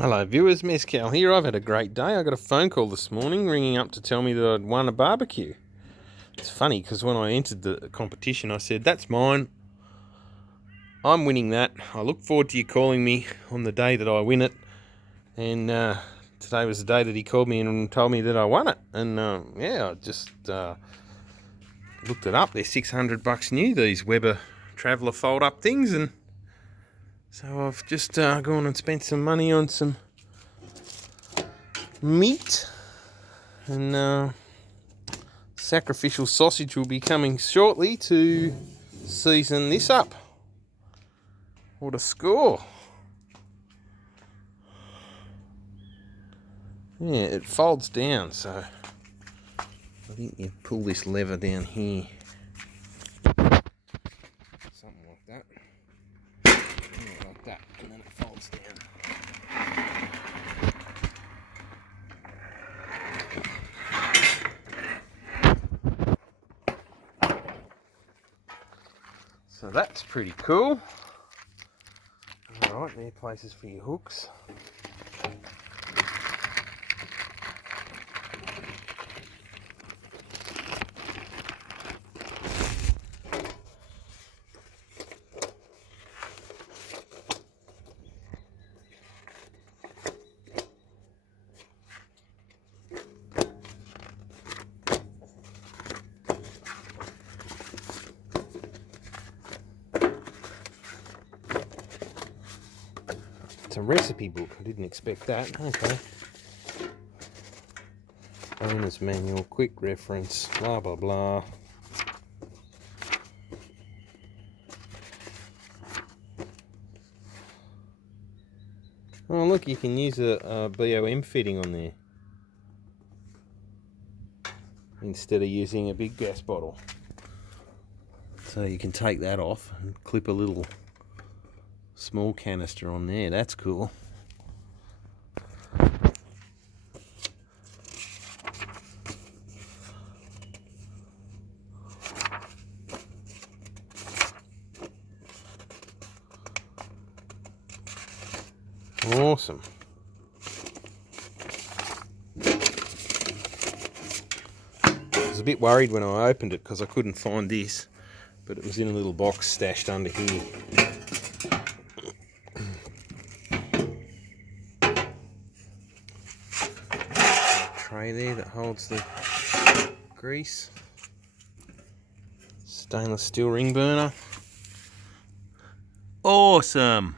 Hello viewers, Mescal here. I've had a great day. I got a phone call this morning ringing up to tell me that I'd won a barbecue. It's funny because when I entered the competition I said, that's mine, I'm winning that. I look forward to you calling me on the day that I win it. And today was the day that he called me and told me that I won it. And I just looked it up. They're $600 new, these Weber Traveller fold up things, and so I've just gone and spent some money on some meat, and sacrificial sausage will be coming shortly to season this up. What a score. Yeah, it folds down, so I think you pull this lever down here, something like that. Yeah, like that, and then it folds down. So that's pretty cool. Alright, there are places for your hooks. It's a recipe book. I didn't expect that. Okay. Owner's manual, quick reference, blah blah blah. Oh look, you can use a BOM fitting on there instead of using a big gas bottle. So you can take that off and clip a little small canister on there. That's cool. Awesome. I was a bit worried when I opened it because I couldn't find this, but it was in a little box stashed under here. Tray there that holds the grease. Stainless steel ring burner. Awesome.